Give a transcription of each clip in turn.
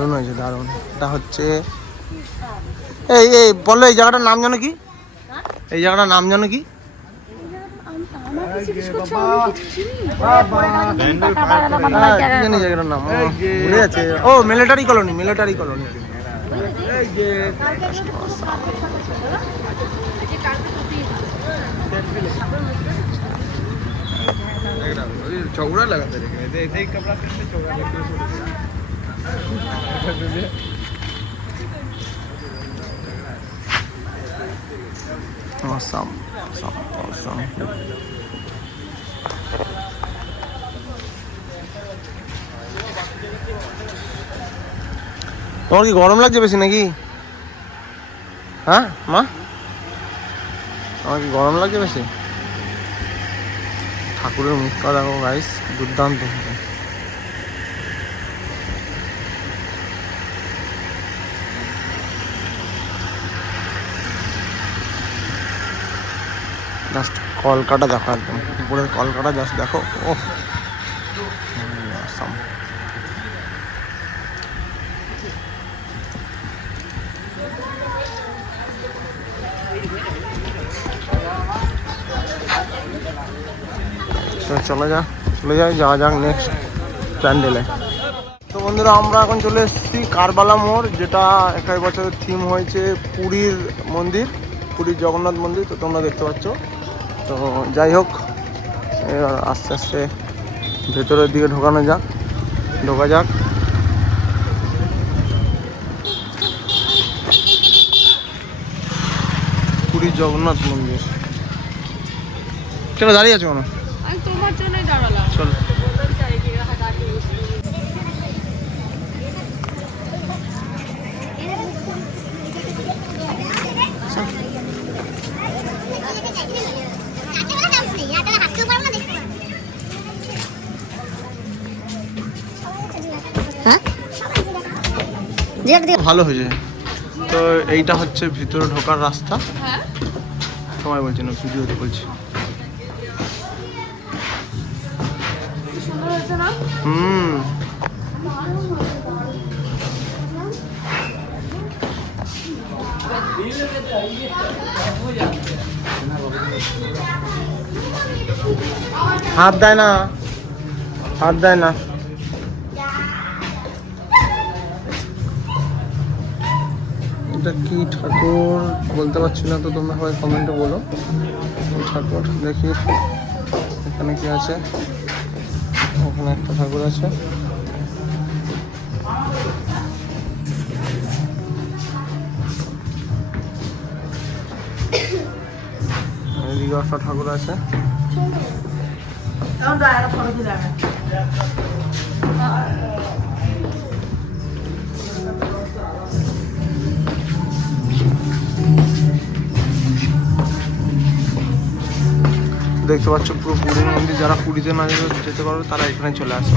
দারুণ হয়েছে, দারুণ। এটা হচ্ছে এই এই বললো এই জায়গাটার নাম জানো কি? এই জায়গাটার নাম জানো কি? জানি জায়গাটার নাম ভুলে যাচ্ছে। ও মিলিটারি কলোনি, মিলিটারি কলোনি। चौड़ा लगाते रहेंगे, ऐसे ही कपड़ा पहनते चौड़ा लेके awesome, awesome, awesome. তোমার কি গরম লাগছে বেশি নাকি? হ্যাঁ মা, আমার কি গরম লাগছে বেশি? ঠাকুরের মুখটা দেখো গাইস, দুর্দান্ত। জাস্ট কলকাটা দেখো, একদম উপরের কলকাটা জাস্ট দেখো। ও চলে যাই, যাওয়া যাক নেক্সট প্যান্ডেলে। তো বন্ধুরা, আমরা এখন চলে এসেছি কারবালা মোড়, যেটা একাই বছরের থিম হয়েছে পুরীর মন্দির, পুরীর জগন্নাথ মন্দির। তো তোমরা দেখতে পাচ্ছ। তো যাই হোক, আস্তে আস্তে ভেতরের দিকে ঢোকা যাক। পুরীর জগন্নাথ মন্দির। চলো, দাঁড়িয়ে আছো কেন? তোমার জন্যই দাঁড়ালাম। চলো। ভালো হয়েছে। তো এইটা হচ্ছে ভিতরে ঢোকার রাস্তা। সময় বলছি না, ভিডিওতে বলছি। হাত দেয় না। এটা কি ঠাকুর বলতে পারছি না, তো তোমরা সবাই কমেন্টে বলো। ঠাকুর দেখি এখানে কি আছে। ওখানে একটা ঠাকুর আছে। এদিকে একটা ঠাকুর আছে। দেখতে পাচ্ছ পুরো পুরীর মন্দির। যারা পুরীতে না যেতে পারবে তারা এখানে চলে আসো।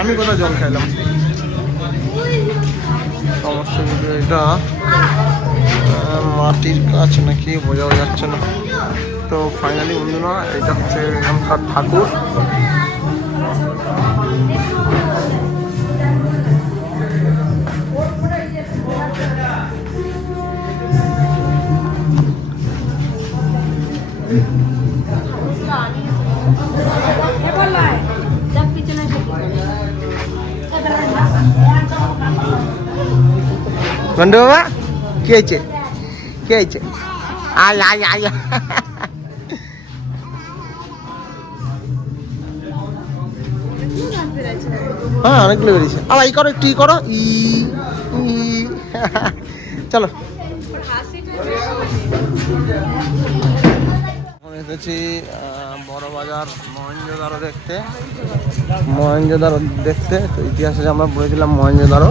আমি কোথায় জল খাইলাম সমস্যা। এটা মাটির কাজ নাকি বোঝা যাচ্ছে না। তো ফাইনালি বন্ধুরা, এটা হচ্ছে এখানকার ঠাকুর। বন্ধু বাবা, কি হয়েছে? আয়। হ্যাঁ, অনেকগুলো বেরিয়েছে। আবার এই করো, একটু করো। চলো। এখন এসেছি বড় বাজার মহেঞ্জোদারো দেখতে। তো ইতিহাসে আমরা পড়েছিলাম মহেঞ্জোদারো,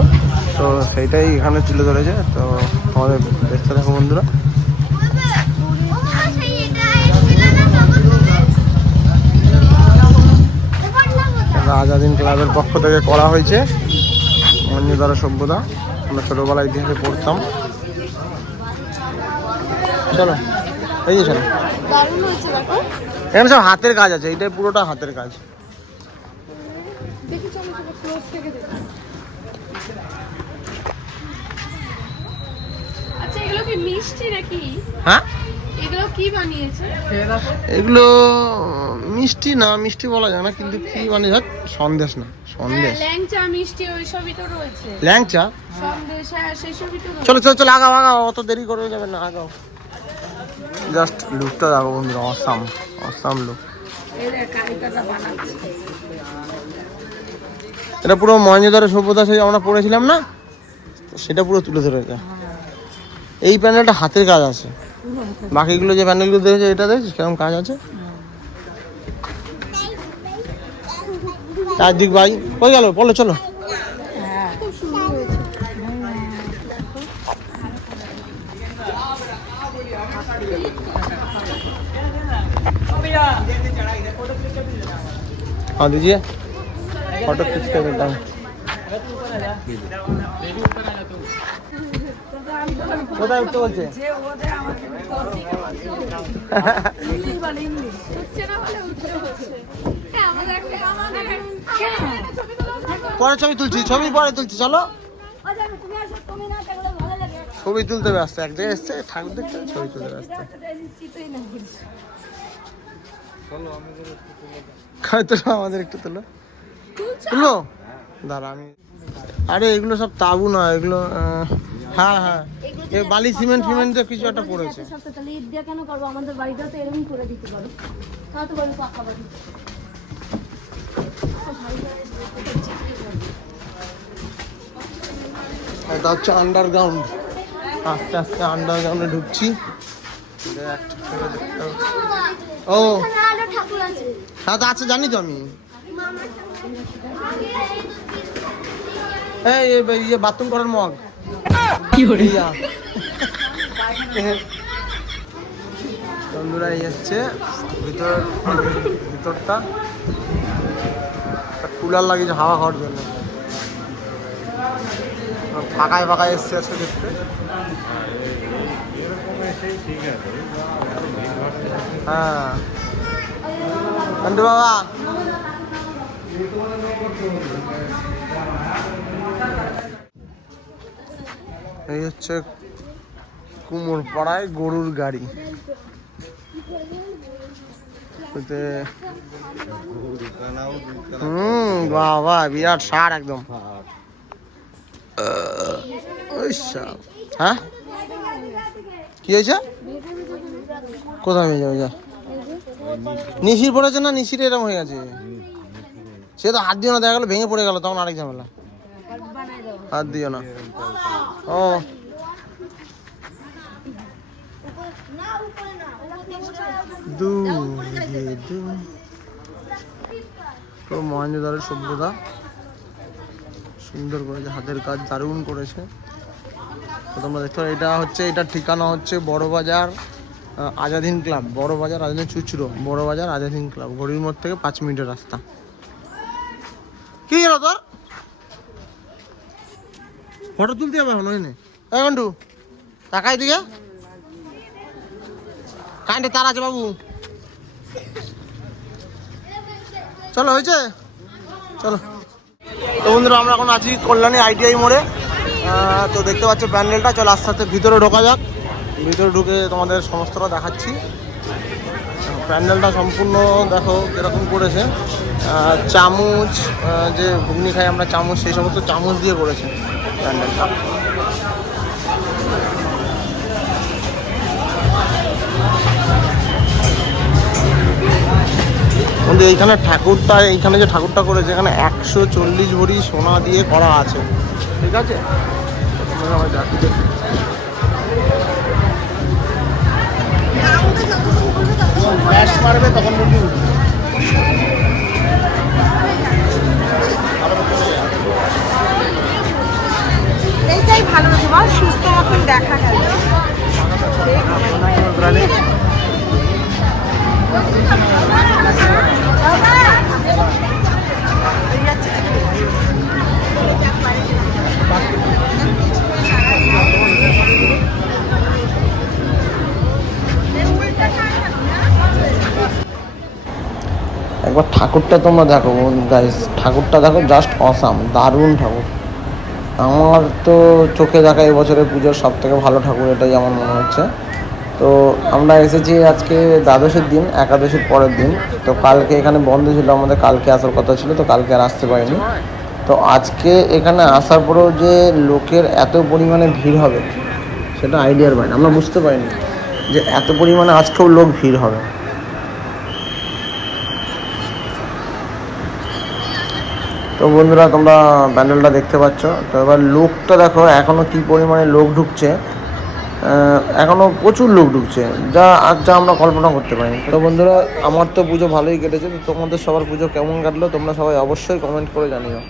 তো সেইটাই এখানে তুলে ধরেছে। তো আমাদের দেখতে থাকো বন্ধুরা। রাজাদিন ক্লাবের পক্ষ থেকে করা হয়েছে মহেঞ্জোদারো সভ্যতা। আমরা ছোটবেলায় ইতিহাসে পড়তাম। চলো। এই যে শোনো, দারুণ হয়েছে দেখো। এখানে সব হাতের কাজ আছে, এটাই পুরোটা হাতের কাজ। দেখি চলো চলো ক্লোজ থেকে দেখি। আচ্ছা এগুলো কি মিষ্টি নাকি? হ্যাঁ, এগুলো কি বানিয়েছে? এগুলো মিষ্টি না, মিষ্টি বলা যায় না, কিন্তু কি মানে সন্দেশ না, সন্দেশ, ল্যাংচা মিষ্টি ওইসবই তো রয়েছে। ল্যাংচা। সন্দেশ হ্যাঁ সেসবই তো রয়েছে। চলো চলো চলো, আগাও আগাও, অত দেরি করে যাবে না, আগাও। জাস্ট লুকটা দেখো বন্ধুরা, অসাম অসাম লুক। এই দেখ কারিকাটা বানাচ্ছে। এটা পুরো মহেঞ্জোদারো সভ্যতা সেই আমরা পড়েছিলাম না, তো সেটা পুরো তুলে ধরেছে। এই প্যানেলটা হাতের কাজ আছে, বাকিগুলো যে প্যানেলগুলো দেখেছে এটা দেখছিস কেমন কাজ আছে। চারদিক ভাই কই গেল বলো, চলো। খুব সুন্দর হয়েছে। हाँ दीजिए, फोटो खींच के देता हूँ। কোথায় উঠতে বলছে? হচ্ছে না বলে উঠতে হচ্ছে। হ্যাঁ আমাদের পরে ছবি তুলছি, ছবি পরে তুলছি, চলো। ছবি তুলতে ব্যস্ত, এক জায়গায় এসছে ঠাকুর দেখতে, ছবি তুলতে ব্যস্ত। হয়তো আমাদের একটু তুলো, তুলো দাঁড়া আমি। আরে এগুলো সব তাবু না, এগুলো হ্যাঁ হ্যাঁ, এ বালি সিমেন্ট ফিমেন্ট দিয়ে কিছু একটা পড়েছে। তাহলে ঈদ দিয়ে কেন করবো? আমাদের বাড়িটাও তো এরকম করে দিতে পারো, তাও তো বলি পাক্কা বাড়ি। এটা হচ্ছে আন্ডারগ্রাউন্ড, আস্তে আস্তে আন্ডারগ্রাউন্ডে ঢুকছি। ও ঠাকুর আছে, হ্যাঁ তো আছে, জানি তো আমি। এই ইয়ে বাথরুম করার মগ কি হলো বন্ধুরা, এই হচ্ছে ভিতরটা, কুলার লাগিয়েছে হাওয়া খাওয়ার জন্য। ফাঁকায় ফাঁকায় এসছে আছে দেখতে। হ্যাঁ বন্ধু বাবা, এই হচ্ছে কুমোর পাড়ায় গরুর গাড়ি। বাবা বিরাট সার একদম। হ্যাঁ কি হয়েছে? কোথায় নিয়ে যাবে? যা নিশির পড়েছে না, নিশির এরকম হয়ে গেছে। সে তো হাত দিও না, দেখা গেলো ভেঙে পড়ে গেল, তখন আরেক ঝামেলা। হাত দিও না। ও পুরো মহেঞ্জোদারো সভ্যতা, সুন্দর করেছে, হাতের কাজ দারুণ করেছে। তোমরা দেখতে পাচ্ছ, এটা হচ্ছে, এটার ঠিকানা হচ্ছে বড়বাজার আজাদ হিন্দ ক্লাব, বড়বাজার আজাদ হিন্দ চুচড়ো, বড়বাজার আজাদ হিন্দ ক্লাব, ঘড়ির মোড় থেকে 5 মিনিটের রাস্তা। কি গেল তোর? ফটো তুলতে হবে এখন, ওই ঘন্টু তাকাই দিকে, কারেন্টে তার আছে বাবু। চলো হয়েছে, চলো। তো বন্ধুরা আমরা এখন আছি কল্যাণী ITI মোড়ে। তো দেখতে পাচ্ছ প্যান্ডেলটা, চলো আস্তে আস্তে ভিতরে ঢোকা যাক। ভিতরে ঢুকে তোমাদের সমস্তটা দেখাচ্ছি। প্যান্ডেলটা সম্পূর্ণ দেখো কীরকম করেছে। চামচ, যে ঘুগনি খাই আমরা চামচ, সেই সমস্ত চামচ দিয়ে করেছে প্যান্ডেলটা। কিন্তু এইখানে ঠাকুরটা, এইখানে যে ঠাকুরটা করেছে, এখানে 140 ভরি সোনা দিয়ে করা আছে, ঠিক আছে। মারবে তখন বলবি। এইটাই ভালো তোমার সুস্থ মতন দেখা গেল। একবার ঠাকুরটা তোমরা দেখো গাইস, ঠাকুরটা দেখো, জাস্ট অসাম, দারুণ ঠাকুর। আমার তো চোখে দেখা এবছরের পুজোর সব থেকে ভালো ঠাকুর, এটাই আমার মনে হচ্ছে। তো আমরা এসেছি আজকে দ্বাদশের দিন, একাদশীর পরের দিন। তো কালকে এখানে বন্ধ ছিল আমাদের, কালকে আসার কথা ছিল, তো কালকে আর আসতে পারিনি। তো আজকে এখানে আসার পরেও যে লোকের এত পরিমাণে ভিড় হবে সেটা আইডিয়ার বাইরে, আমরা বুঝতে পারিনি যে এত পরিমাণে আজকেও লোক ভিড় হবে। তো বন্ধুরা তোমরা প্যান্ডেলটা দেখতে পাচ্ছ। তো এবার লোকটা দেখো এখনও কী পরিমাণে লোক ঢুকছে, এখনও প্রচুর লোক ঢুকছে, যা আমরা কল্পনা করতে পারিনি। তো বন্ধুরা আমার তো পুজো ভালোই কেটেছে, তো তোমাদের সবার পুজো কেমন কাটলো তোমরা সবাই অবশ্যই কমেন্ট করে জানিও।